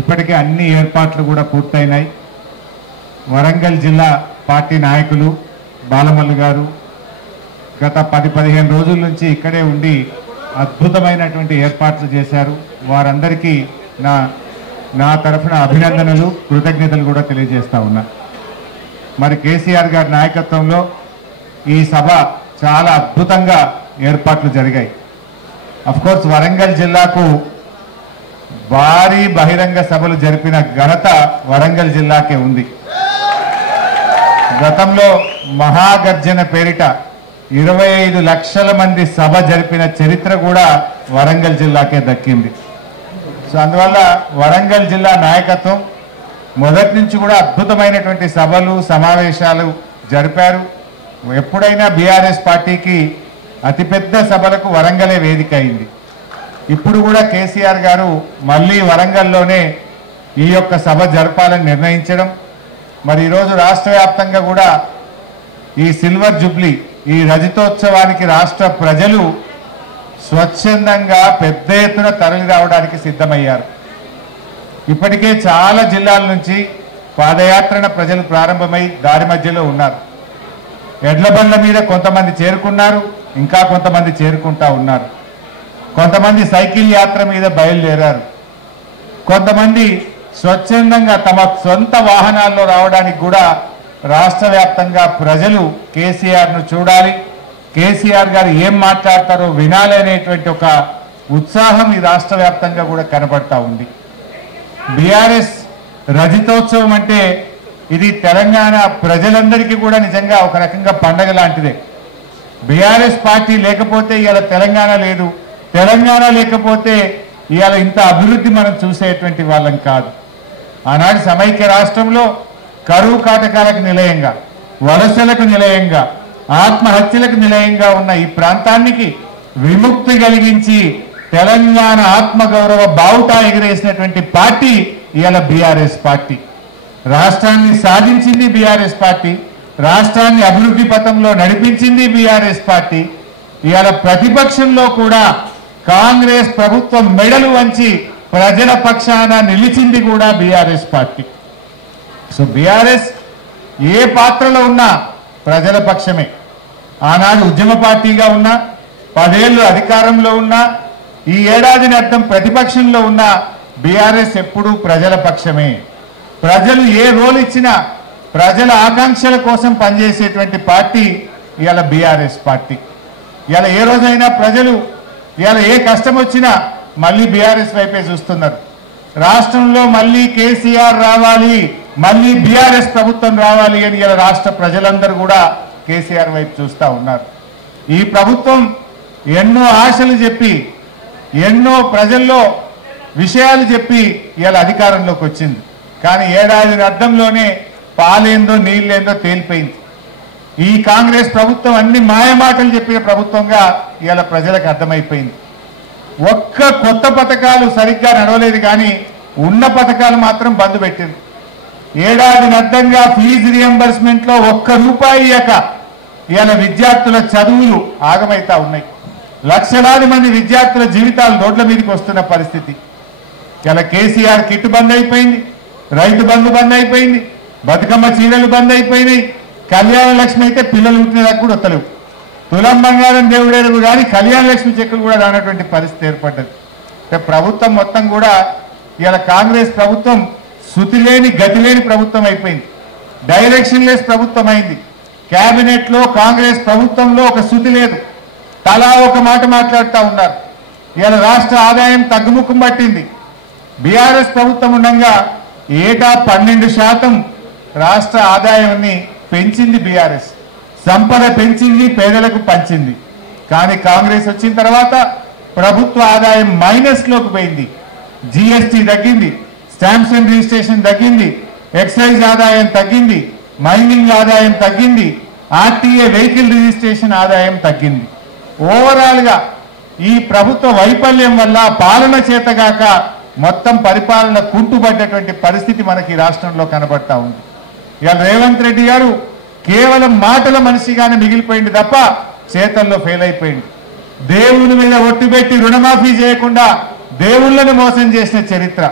ఇప్పటికే అన్ని ఏర్పాట్లు కూడా పూర్తయినాయి. వరంగల్ జిల్లా పార్టీ నాయకులు బాలమల్లు గారు గత 10-15 రోజుల నుంచి ఇక్కడే ఉండి అద్భుతమైనటువంటి ఏర్పాట్లు చేశారు. వారందరికీ నా తరఫున అభినందనలు, కృతజ్ఞతలు కూడా తెలియజేస్తా ఉన్నా. మరి కేసీఆర్ గారి నాయకత్వంలో ఈ సభ చాలా అద్భుతంగా ఏర్పాట్లు జరిగాయి. అఫ్కోర్స్ వరంగల్ జిల్లాకు భారీ బహిరంగ సభలు జరిపిన ఘనత వరంగల్ జిల్లాకే ఉంది. గతంలో మహాగర్జన పేరిట 25 లక్షల మంది సభ జరిపిన చరిత్ర కూడా వరంగల్ జిల్లాకే దక్కింది. సో అందువల్ల వరంగల్ జిల్లా నాయకత్వం మొదటి నుంచి కూడా అద్భుతమైనటువంటి సభలు సమావేశాలు జరిపారు. ఎప్పుడైనా బీఆర్ఎస్ పార్టీకి అతిపెద్ద సభలకు వరంగలే వేదిక అయింది. ఇప్పుడు కూడా కేసీఆర్ గారు మళ్ళీ వరంగల్లోనే ఈ యొక్క సభ జరపాలని నిర్ణయించడం, మరి ఈరోజు రాష్ట్ర వ్యాప్తంగా కూడా ఈ సిల్వర్ జూబ్లీ, ఈ రజతోత్సవానికి రాష్ట్ర ప్రజలు స్వచ్ఛందంగా పెద్ద ఎత్తున తరలి రావడానికి సిద్ధమయ్యారు. ఇప్పటికే చాలా జిల్లాల నుంచి పాదయాత్రన ప్రజలు ప్రారంభమై దారి మధ్యలో ఉన్నారు. ఎడ్ల బండ్ల మీద కొంతమంది చేరుకున్నారు, ఇంకా కొంతమంది చేరుకుంటా ఉన్నారు. కొంతమంది సైకిల్ యాత్ర మీద బయలుదేరారు. కొంతమంది స్వచ్ఛందంగా తమ సొంత వాహనాల్లో రావడానికి కూడా రాష్ట్ర వ్యాప్తంగా ప్రజలు కేసీఆర్ను చూడాలి, కేసీఆర్ గారు ఏం మాట్లాడతారో వినాలి అనేటువంటి ఒక ఉత్సాహం ఈ రాష్ట్ర వ్యాప్తంగా కూడా కనబడతా ఉంది. బీఆర్ఎస్ రజతోత్సవం అంటే ఇది తెలంగాణ ప్రజలందరికీ కూడా నిజంగా ఒక రకంగా పండగ లాంటిదే. బీఆర్ఎస్ పార్టీ లేకపోతే ఇవాళ తెలంగాణ లేదు, తెలంగాణ లేకపోతే ఇవాళ ఇంత అభివృద్ధి మనం చూసేటువంటి వాళ్ళం కాదు. ఆనాడు సమైక్య రాష్ట్రంలో కరువు కాటకాలకు నిలయంగా, వలసలకు నిలయంగా, ఆత్మహత్యలకు నిలయంగా ఉన్న ఈ ప్రాంతానికి విముక్తి కలిగించి తెలంగాణ ఆత్మగౌరవ బావుటా ఎగిరేసినటువంటి పార్టీ ఇవాళ బీఆర్ఎస్ పార్టీ. రాష్ట్రాన్ని సాధించింది బీఆర్ఎస్ పార్టీ, రాష్ట్రాన్ని అభివృద్ధి పథంలో నడిపించింది బీఆర్ఎస్ పార్టీ. ఇవాళ ప్రతిపక్షంలో కూడా కాంగ్రెస్ ప్రభుత్వం మెడలు వంచి ప్రజల పక్షాన నిలిచింది కూడా బీఆర్ఎస్ పార్టీ. సో బీఆర్ఎస్ ఏ పాత్రలో ఉన్నా ప్రజల పక్షమే. ఆనాడు ఉద్యమ పార్టీగా ఉన్నా, 10 ఏళ్ళు అధికారంలో ఉన్నా, ఈ ఏడాదిని అర్థం ప్రతిపక్షంలో ఉన్న బీఆర్ఎస్ ఎప్పుడూ ప్రజల పక్షమే. ప్రజలు ఏ రోల్ ఇచ్చినా ప్రజల ఆకాంక్షల కోసం పనిచేసేటువంటి పార్టీ ఇవాళ బీఆర్ఎస్ పార్టీ. ఇవాళ ఏ రోజైనా ప్రజలు ఇవాళ ఏ కష్టం వచ్చినా మళ్ళీ బీఆర్ఎస్ వైపే చూస్తున్నారు. రాష్ట్రంలో మళ్ళీ కేసీఆర్ రావాలి, మళ్ళీ బీఆర్ఎస్ ప్రభుత్వం రావాలి అని ఇలా రాష్ట్ర ప్రజలందరూ కూడా కేసీఆర్ వైపు చూస్తూ ఉన్నారు. ఈ ప్రభుత్వం ఎన్నో ఆశలు చెప్పి, ఎన్నో ప్రజల్లో విషయాలు చెప్పి ఇలా అధికారంలోకి వచ్చింది. కానీ ఏడాది అర్థంలోనే పాలేందో నీళ్ళేందో తేలిపోయింది. ఈ కాంగ్రెస్ ప్రభుత్వం అన్ని మాయమాటలు చెప్పిన ప్రభుత్వంగా ఇవాళ ప్రజలకు అర్థమైపోయింది. ఒక్క కొత్త పథకాలు సరిగ్గా నడవలేదు, కానీ ఉన్న పథకాలు మాత్రం బంద్ పెట్టింది. ఏడాది అర్థంగా ఫీజు రియంబర్స్మెంట్ లో ₹1 ఇయ్యక ఇవాళ విద్యార్థుల చదువులు ఆగమైతా ఉన్నాయి. లక్షలాది మంది విద్యార్థుల జీవితాలు రోడ్ల మీదకి వస్తున్న పరిస్థితి. ఇలా కేసీఆర్ కిట్ బంద్ అయిపోయింది, రైతు బంధు బంద్ అయిపోయింది, బతుకమ్మ చీరలు బంద్ అయిపోయినాయి, కళ్యాణ లక్ష్మి అయితే పిల్లలు పుట్టినదాకా కూడా వస్తలేవు. తులం బంగారం దేవుడేరు కానీ కళ్యాణ లక్ష్మి చెక్కులు కూడా రానటువంటి పరిస్థితి ఏర్పడ్డది. ప్రభుత్వం మొత్తం కూడా ఇలా కాంగ్రెస్ ప్రభుత్వం శృతి లేని గతి లేని ప్రభుత్వం అయిపోయింది. డైరెక్షన్ లెస్ ప్రభుత్వం అయింది. కేబినెట్ లో కాంగ్రెస్ ప్రభుత్వంలో ఒక శృతి లేదు, తలా ఒక మాట మాట్లాడుతూ ఉన్నారు. ఇలా రాష్ట్ర ఆదాయం తగ్గుముఖం పట్టింది. బీఆర్ఎస్ ప్రభుత్వం ఉండగా ఏటా 12% రాష్ట్ర ఆదాయాన్ని పెంచింది బీఆర్ఎస్. సంపద పెంచింది, పేదలకు పంచింది. కానీ కాంగ్రెస్ వచ్చిన తర్వాత ప్రభుత్వ ఆదాయం మైనస్ లోకి పోయింది. జీఎస్టీ తగ్గింది, స్టాంప్స్ అండ్ రిజిస్ట్రేషన్ తగ్గింది, ఎక్సైజ్ ఆదాయం తగ్గింది, మైనింగ్ ఆదాయం తగ్గింది, ఆర్టీఏ వెహికల్ రిజిస్ట్రేషన్ ఆదాయం తగ్గింది. ఓవరాల్ గా ఈ ప్రభుత్వ వైఫల్యం వల్ల పాలన చేతగాక మొత్తం పరిపాలన కుంటుపడ్డటువంటి పరిస్థితి మనకి రాష్ట్రంలో కనబడతా ఉంది. ఇవాళ రేవంత్ రెడ్డి గారు కేవలం మాటల మనిషిగానే మిగిలిపోయింది తప్ప చేతల్లో ఫెయిల్ అయిపోయింది. దేవుని మీద ఒట్టు పెట్టి రుణమాఫీ చేయకుండా దేవుళ్ళను మోసం చేసిన చరిత్ర.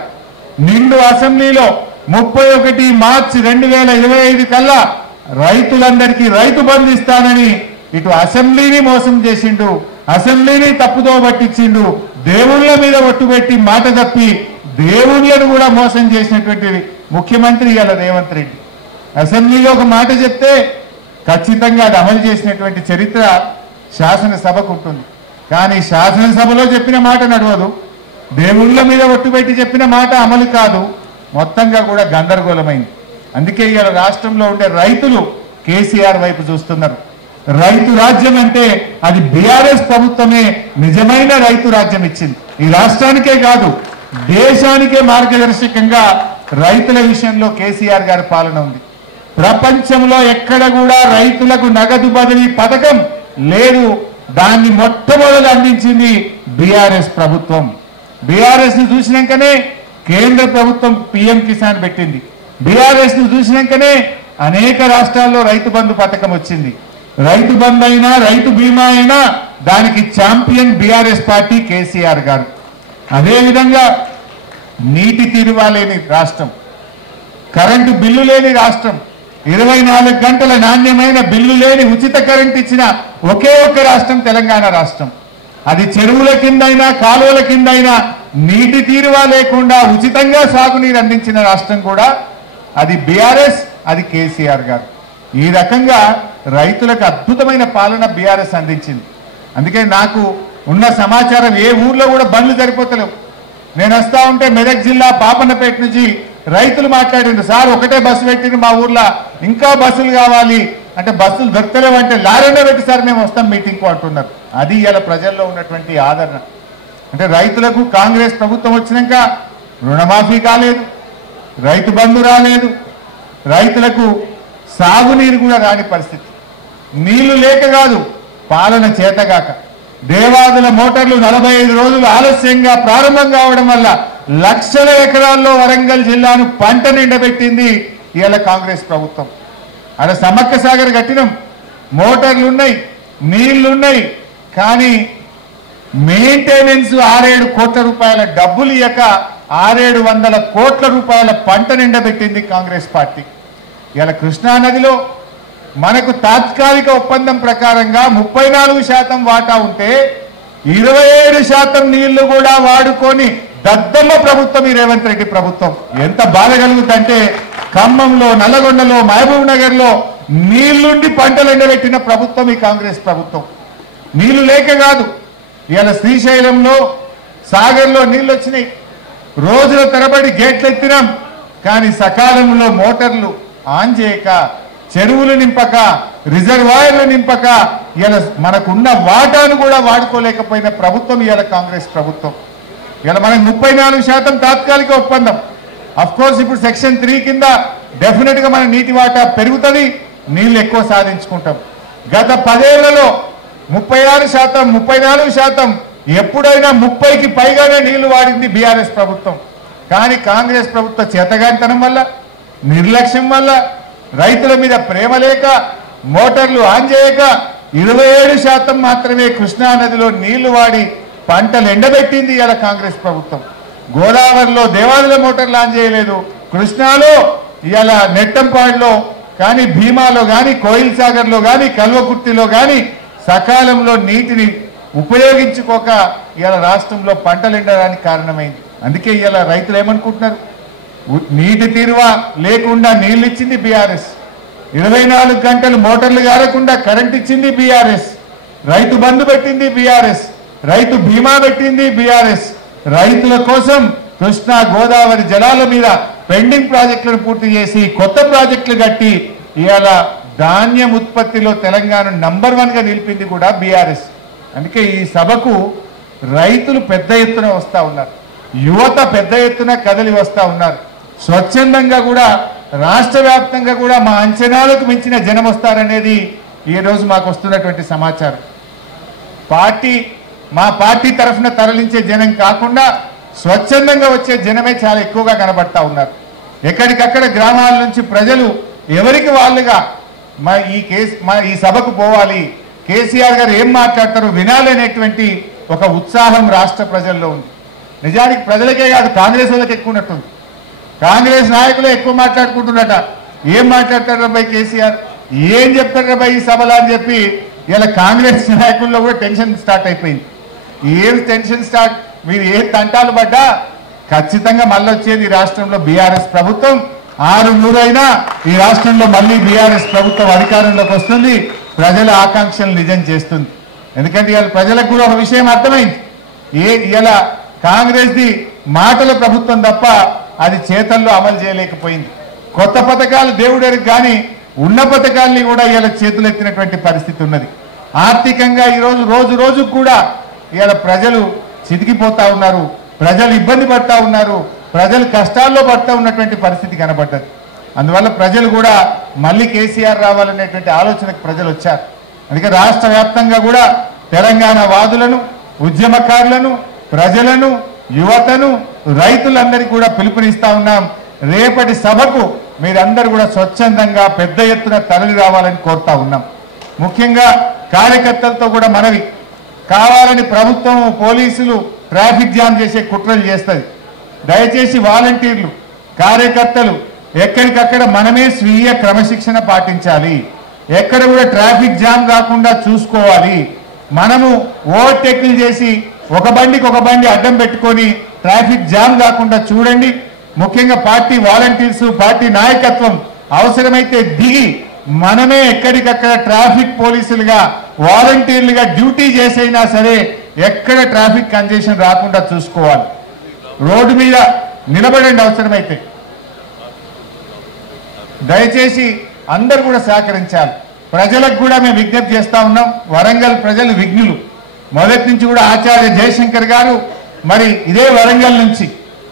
నిండు అసెంబ్లీలో 31 మార్చి 2025 కల్లా రైతులందరికీ రైతు బంధు ఇస్తానని ఇటు అసెంబ్లీని మోసం చేసిండు, అసెంబ్లీని తప్పుదో పట్టించిండు, దేవుళ్ళ మీద ఒట్టుపెట్టి మాట తప్పి దేవుళ్ళను కూడా మోసం చేసినటువంటి ముఖ్యమంత్రి ఇవాళ రేవంత్ రెడ్డి. అసెంబ్లీలో ఒక మాట చెప్తే ఖచ్చితంగా అది అమలు చేసినటువంటి చరిత్ర శాసనసభకు ఉంటుంది. కానీ శాసనసభలో చెప్పిన మాట నడవదు, దేవుళ్ళ మీద ఒట్టుపెట్టి చెప్పిన మాట అమలు కాదు, మొత్తంగా కూడా గందరగోళమైంది. అందుకే ఇవాళ రాష్ట్రంలో ఉండే రైతులు కేసీఆర్ వైపు చూస్తున్నారు. రైతు రాజ్యం అంటే అది బీఆర్ఎస్ ప్రభుత్వమే నిజమైన రైతు రాజ్యం ఇచ్చింది. ఈ రాష్ట్రానికే కాదు దేశానికే మార్గదర్శకంగా రైతుల విషయంలో కేసీఆర్ గారి పాలన ఉంది. ప్రపంచంలో ఎక్కడ కూడా రైతులకు నగదు బదిలీ పథకం లేదు. దాన్ని మొట్టమొదలు అందించింది బీఆర్ఎస్ ప్రభుత్వం. బీఆర్ఎస్ ను చూసినాకనే కేంద్ర ప్రభుత్వం పిఎం కిసాన్ పెట్టింది. బీఆర్ఎస్ ను చూసినాకనే అనేక రాష్ట్రాల్లో రైతు బంధు పథకం వచ్చింది. రైతు బంధు అయినా రైతు బీమా అయినా దానికి ఛాంపియన్ బీఆర్ఎస్ పార్టీ కేసీఆర్ గారు. అదేవిధంగా నీటి తీరువా లేని రాష్ట్రం, కరెంటు బిల్లు లేని రాష్ట్రం, 24 గంటల నాణ్యమైన బిల్లు లేని ఉచిత కరెంట్ ఇచ్చిన ఒకే ఒక్క రాష్ట్రం తెలంగాణ రాష్ట్రం. అది చెరువుల కిందైనా కాలువల కిందైనా నీటి తీరువా లేకుండా ఉచితంగా సాగునీరు అందించిన రాష్ట్రం కూడా అది బీఆర్ఎస్, అది కేసీఆర్ గారు. ఈ రకంగా రైతులకు అద్భుతమైన పాలన బీఆర్ఎస్ అందించింది. అందుకే నాకు ఉన్న సమాచారం ఏ ఊర్లో కూడా బండ్లు సరిపోతలేవు. నేను వస్తా ఉంటే మెదక్ జిల్లా పాపన్నపేట నుంచి రైతులు మాట్లాడిండ్రు, సార్ ఒకటే బస్సు పెట్టిండ్రు మా ఊర్లో, ఇంకా బస్సులు కావాలి అంటే బస్సులు దొరకలేవంటే లారీనే పెట్టి సార్ మేము వస్తాం మీటింగ్కు అంటున్నారు. అది ఇలా ప్రజల్లో ఉన్నటువంటి ఆదరణ. అంటే రైతులకు కాంగ్రెస్ ప్రభుత్వం వచ్చినాక రుణమాఫీ కాలేదు, రైతు బంధు రాలేదు, రైతులకు సాగునీరు కూడా రాని పరిస్థితి. నీళ్లు లేక కాదు, పాలన చేతగాక. దేవాదుల మోటార్లు 45 రోజులు ఆలస్యంగా ప్రారంభం కావడం వల్ల లక్షల ఎకరాల్లో వరంగల్ జిల్లాను పంట నిండబెట్టింది ఇవాళ కాంగ్రెస్ ప్రభుత్వం. అక్కడ సమ్మక్క సాగర్ కట్టినం, మోటార్లు ఉన్నాయి, నీళ్లున్నాయి, కానీ మెయింటెనెన్స్ 6-7 కోట్ల రూపాయల డబ్బులు ఇయ్యక 600-700 కోట్ల రూపాయల పంట నిండబెట్టింది కాంగ్రెస్ పార్టీ. ఇలా కృష్ణా నదిలో మనకు తాత్కాలిక ఒప్పందం ప్రకారంగా 34% వాటా ఉంటే 27% నీళ్లు కూడా వాడుకొని దద్దమ్మ ప్రభుత్వం ఈ రేవంత్ రెడ్డి ప్రభుత్వం. ఎంత బాధ కలుగుతుందంటే ఖమ్మంలో, నల్లగొండలో, మహబూబ్ నగర్ లో నీళ్లుండి పంటలు ఎండబెట్టిన ప్రభుత్వం ఈ కాంగ్రెస్ ప్రభుత్వం. నీళ్లు లేక కాదు, ఇవాళ శ్రీశైలంలో సాగర్లో నీళ్లు వచ్చినాయి, రోజుల తరబడి గేట్లు ఎత్తినాం, కానీ సకాలంలో మోటార్లు ఆన్ చేయక, చెరువులు నింపక, రిజర్వాయర్లు నింపక ఇలా మనకున్న వాటాను కూడా వాడుకోలేకపోయిన ప్రభుత్వం ఇవాళ కాంగ్రెస్ ప్రభుత్వం. ఇలా మనకు 34% తాత్కాలిక ఒప్పందం. అఫ్ కోర్స్ ఇప్పుడు సెక్షన్ 3 కింద డెఫినెట్ గా మన నీటి వాటా పెరుగుతుంది, నీళ్లు ఎక్కువ సాధించుకుంటాం. గత 10 ఏళ్లలో 36%, 34%, ఎప్పుడైనా 30కి పైగానే నీళ్లు వాడింది బీఆర్ఎస్ ప్రభుత్వం. కానీ కాంగ్రెస్ ప్రభుత్వ చేతగాంతనం వల్ల, నిర్లక్ష్యం వల్ల, రైతుల మీద ప్రేమ లేక, మోటార్లు ఆన్ చేయక 27% మాత్రమే కృష్ణా నదిలో నీళ్లు వాడి పంటలు ఎండబెట్టింది ఇలా కాంగ్రెస్ ప్రభుత్వం. గోదావరిలో దేవాదుల మోటార్లు ఆన్ చేయలేదు, కృష్ణాలో ఇలా నెట్టంపాడులో కానీ, భీమాలో కానీ, కోయిల్ సాగర్లో కానీ, కల్వకుర్తిలో కానీ సకాలంలో నీటిని ఉపయోగించుకోక ఇలా రాష్ట్రంలో పంటలు ఎండడానికి కారణమైంది. అందుకే ఇలా రైతులు ఏమనుకుంటున్నారు, నీటి తీరువా లేకుండా నీళ్లు ఇచ్చింది బీఆర్ఎస్, 24 గంటలు మోటార్లు గారకుండా కరెంట్ ఇచ్చింది బీఆర్ఎస్, రైతు బంధు పెట్టింది బీఆర్ఎస్, రైతు బీమా పెట్టింది బీఆర్ఎస్, రైతుల కోసం కృష్ణా గోదావరి జలాల మీద పెండింగ్ ప్రాజెక్టులను పూర్తి చేసి కొత్త ప్రాజెక్టులు కట్టి ఇవాళ ధాన్యం ఉత్పత్తిలో తెలంగాణ నంబర్ 1 గా నిలిపింది కూడా బీఆర్ఎస్. అందుకే ఈ సభకు రైతులు పెద్ద ఎత్తున వస్తా ఉన్నారు, యువత పెద్ద ఎత్తున కదలి వస్తా ఉన్నారు. స్వచ్ఛందంగా కూడా రాష్ట్ర వ్యాప్తంగా కూడా మా అంచనాలకు మించిన జనం వస్తారనేది ఈ రోజు మాకు వస్తున్నటువంటి సమాచారం. మా పార్టీ తరఫున తరలించే జనం కాకుండా స్వచ్ఛందంగా వచ్చే జనమే చాలా ఎక్కువగా కనబడతా ఉన్నారు. ఎక్కడికక్కడ గ్రామాల నుంచి ప్రజలు ఎవరికి వాళ్ళుగా ఈ సభకు పోవాలి, కేసీఆర్ గారు ఏం మాట్లాడతారో వినాలనేటువంటి ఒక ఉత్సాహం రాష్ట్ర ప్రజల్లో ఉంది. నిజానికి ప్రజలకే కాదు కాంగ్రెస్ వాళ్ళకి ఎక్కువ ఉన్నట్టుంది. కాంగ్రెస్ నాయకులు ఎక్కువ మాట్లాడుకుంటున్నట. ఏం మాట్లాడతారు బై కేసీఆర్, ఏం చెప్తారు బై ఈ సభలో అని చెప్పి ఇలా కాంగ్రెస్ నాయకుల్లో కూడా టెన్షన్ స్టార్ట్ అయిపోయింది. ఏం టెన్షన్ స్టార్ట్, మీరు ఏ తంటాలు పడ్డా ఖచ్చితంగా మళ్ళీ వచ్చేది ఈ రాష్ట్రంలో బీఆర్ఎస్ ప్రభుత్వం. 600 అయినా ఈ రాష్ట్రంలో మళ్ళీ బీఆర్ఎస్ ప్రభుత్వం అధికారంలోకి వస్తుంది, ప్రజల ఆకాంక్షలు నిజం చేస్తుంది. ఎందుకంటే ఇవాళ ప్రజలకు కూడా ఒక విషయం అర్థమైంది, ఇలా కాంగ్రెస్ది మాటల ప్రభుత్వం తప్ప అది చేతల్లో అమలు చేయలేకపోయింది. కొత్త పథకాలు దేవుడికి కానీ ఉన్న పథకాల్ని కూడా ఇలా చేతులెత్తినటువంటి పరిస్థితి ఉన్నది. ఆర్థికంగా ఈరోజు రోజు రోజుకు కూడా ఇలా ప్రజలు చితికిపోతా ఉన్నారు, ప్రజలు ఇబ్బంది పడతా ఉన్నారు, ప్రజలు కష్టాల్లో పడతా ఉన్నటువంటి పరిస్థితి కనబడ్డది. అందువల్ల ప్రజలు కూడా మళ్ళీ కేసీఆర్ రావాలనేటువంటి ఆలోచనకు ప్రజలు వచ్చారు. అందుకే రాష్ట్ర వ్యాప్తంగా కూడా తెలంగాణ వాదులను, ఉద్యమకారులను, ప్రజలను, యువతను, రైతులందరికీ కూడా పిలుపునిస్తా ఉన్నాం. రేపటి సభకు మీరందరూ కూడా స్వచ్ఛందంగా పెద్ద ఎత్తున తరలి రావాలని కోరుతా ఉన్నాం. ముఖ్యంగా కార్యకర్తలతో కూడా మనవి, కావాలని ప్రభుత్వం పోలీసులు ట్రాఫిక్ జామ్ చేసే కుట్రలు చేస్తుంది. దయచేసి వాలంటీర్లు, కార్యకర్తలు ఎక్కడికక్కడ మనమే స్వీయ క్రమశిక్షణ పాటించాలి. ఎక్కడ కూడా ట్రాఫిక్ జామ్ కాకుండా చూసుకోవాలి. మనము ఓవర్టేక్లు చేసి ఒక బండికి ఒక బండి అడ్డం పెట్టుకొని ట్రాఫిక్ జామ్ కాకుండా చూడండి. ముఖ్యంగా పార్టీ వాలంటీర్స్, పార్టీ నాయకత్వం అవసరమైతే దిగి మనమే ఎక్కడికక్కడ ట్రాఫిక్ పోలీసులుగా, వాలంటీర్లుగా డ్యూటీ చేసైనా సరే ఎక్కడ ట్రాఫిక్ కంజెషన్ రాకుండా చూసుకోవాలి. రోడ్డు మీద నిలబడండి అవసరమైతే. దయచేసి అందరూ కూడా సహకరించాలి. ప్రజలకు కూడా మేము విజ్ఞప్తి చేస్తా ఉన్నాం. వరంగల్ ప్రజలు విఘ్నులు. మొదటి నుంచి కూడా ఆచార్య జయశంకర్ గారు మరి ఇదే వరంగల్ నుంచి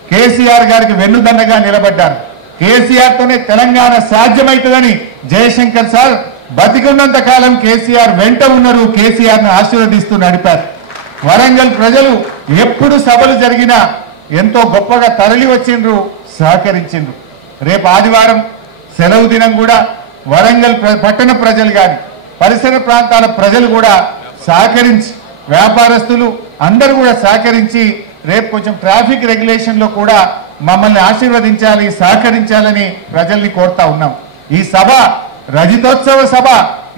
కేసీఆర్ గారికి వెన్నుదన్నగా నిలబడ్డారు. కేసీఆర్ తోనే తెలంగాణ సాధ్యమవుతుందని జయశంకర్ సార్ బతికున్నంత కాలం కేసీఆర్ వెంట ఉన్నారు, కేసీఆర్ ను ఆశీర్వదిస్తూ నడిపారు. వరంగల్ ప్రజలు ఎప్పుడు సభలు జరిగినా ఎంతో గొప్పగా తరలి వచ్చిండ్రు, సహకరించిండ్రు. రేపు ఆదివారం సెలవు దినం కూడా వరంగల్ పట్టణ ప్రజలు కానీ పరిసర ప్రాంతాల ప్రజలు కూడా సహకరించి, వ్యాపారస్తులు అందరూ కూడా సహకరించి రేపు కొంచెం ట్రాఫిక్ రెగ్యులేషన్ లో కూడా మమ్మల్ని ఆశీర్వదించాలి, సహకరించాలని ప్రజల్ని కోరుతా ఉన్నాం. ఈ సభ రజతోత్సవ సభ,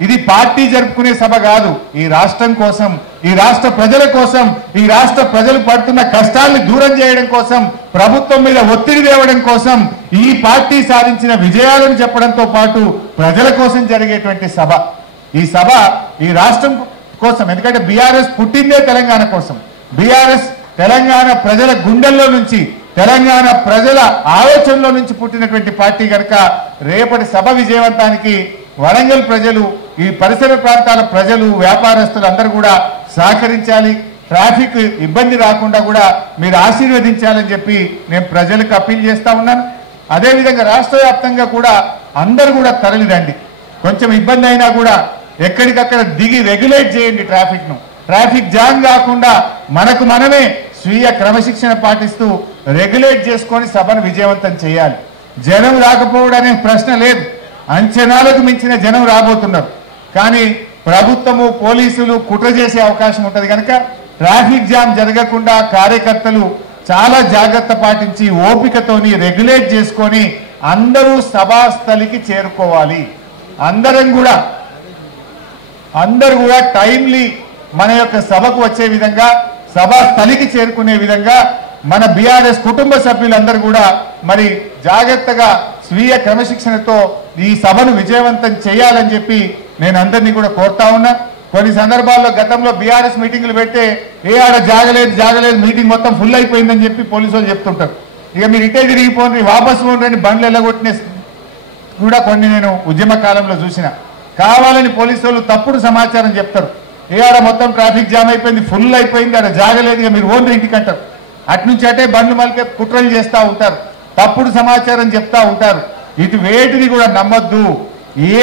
ఇది పార్టీ జరుపుకునే సభ కాదు. ఈ రాష్ట్రం కోసం, ఈ రాష్ట్ర ప్రజల కోసం, ఈ రాష్ట్ర ప్రజలు పడుతున్న కష్టాల్ని దూరం చేయడం కోసం, ప్రభుత్వం మీద ఒత్తిడి తేవడం కోసం, ఈ పార్టీ సాధించిన విజయాలను చెప్పడంతో పాటు ప్రజల కోసం జరిగేటువంటి సభ. ఈ సభ ఈ రాష్ట్రం కోసం. ఎందుకంటే బీఆర్ఎస్ పుట్టిందే తెలంగాణ కోసం. బీఆర్ఎస్ తెలంగాణ ప్రజల గుండెల్లో నుంచి, తెలంగాణ ప్రజల ఆలోచనలో నుంచి పుట్టినటువంటి పార్టీ కనుక రేపటి సభ విజయవంతానికి వరంగల్ ప్రజలు, ఈ పరిసర ప్రాంతాల ప్రజలు, వ్యాపారస్తులు అందరూ కూడా సహకరించాలి. ట్రాఫిక్ ఇబ్బంది రాకుండా కూడా మీరు ఆశీర్వదించాలని చెప్పి నేను ప్రజలకు అప్పీల్ చేస్తా ఉన్నాను. అదేవిధంగా రాష్ట్ర వ్యాప్తంగా కూడా అందరూ కూడా తరలిరండి. కొంచెం ఇబ్బంది అయినా కూడా ఎక్కడికక్కడ దిగి రెగ్యులేట్ చేయండి ట్రాఫిక్ ను. ట్రాఫిక్ జామ్ కాకుండా మనకు మనమే స్వీయ క్రమశిక్షణ పాటిస్తూ రెగ్యులేట్ చేసుకొని సభను విజయవంతం చేయాలి. జనం రాకపోవడం అనే ప్రశ్న లేదు. అంచనాలకు మించిన జనం రాబోతున్నారు. కానీ ప్రభుత్వము, పోలీసులు కుట్ర చేసే అవకాశం ఉంటుంది కనుక ట్రాఫిక్ జామ్ జరగకుండా కార్యకర్తలు చాలా జాగ్రత్త పాటించి ఓపికతోని రెగ్యులేట్ చేసుకొని అందరూ సభాస్థలికి చేరుకోవాలి. అందరూ కూడా టైమ్లీ మన యొక్క సభకు వచ్చే విధంగా, సభా స్థలికి చేరుకునే విధంగా మన బీఆర్ఎస్ కుటుంబ సభ్యులందరూ కూడా మరి జాగ్రత్తగా స్వీయ క్రమశిక్షణతో ఈ సభను విజయవంతం చేయాలని చెప్పి నేను అందరినీ కూడా కోరుతా ఉన్నా. కొన్ని సందర్భాల్లో గతంలో బీఆర్ఎస్ మీటింగ్లు పెడితే ఆడ జాగలేదు మీటింగ్ మొత్తం ఫుల్ అయిపోయిందని చెప్పి పోలీసు వాళ్ళు చెప్తుంటారు. ఇక మీరు ఇటే తిరిగిపోండి, వాపసు పోండి, బండ్లు ఎల్లగొట్టిన కూడా కొన్ని నేను ఉద్యమ కాలంలో చూసిన. కావాలని పోలీసు వాళ్ళు తప్పుడు సమాచారం చెప్తారు. ఆడ మొత్తం ట్రాఫిక్ జామ్ అయిపోయింది, ఫుల్ అయిపోయింది, ఆడ జాగలేదు, ఇక మీరు ఓన్లీ ఇంటికి అంటారు. అట్నుంచి అటే బండ్లు మలిపే కుట్రలు చేస్తూ ఉంటారు, తప్పుడు సమాచారం చెప్తా ఉంటారు. ఇటు వేటిని కూడా నమ్మొద్దు.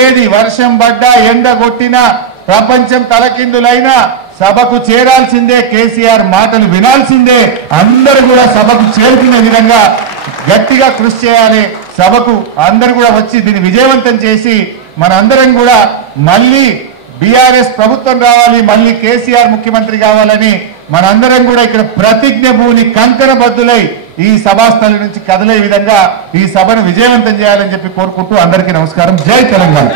ఏది వర్షం పడ్డా, ఎండ కొట్టినా, ప్రపంచం తలకిందులైనా సభకు చేరాల్సిందే, కేసీఆర్ మాటలు వినాల్సిందే. అందరూ కూడా సభకు చేరుకునే విధంగా గట్టిగా కృషి చేయాలి. సభకు అందరూ కూడా వచ్చి దీన్ని విజయవంతం చేసి మనందరం కూడా మళ్ళీ బీఆర్ఎస్ ప్రభుత్వం రావాలి, మళ్ళీ కేసీఆర్ ముఖ్యమంత్రి కావాలని మనందరం కూడా ఇక్కడ ప్రతిజ్ఞ భూని కంకణబద్దులై ఈ సభాస్థలి నుంచి కదిలే విధంగా ఈ సభను విజయవంతం చేయాలని చెప్పి కోరుకుంటూ అందరికీ నమస్కారం. జై తెలంగాణ.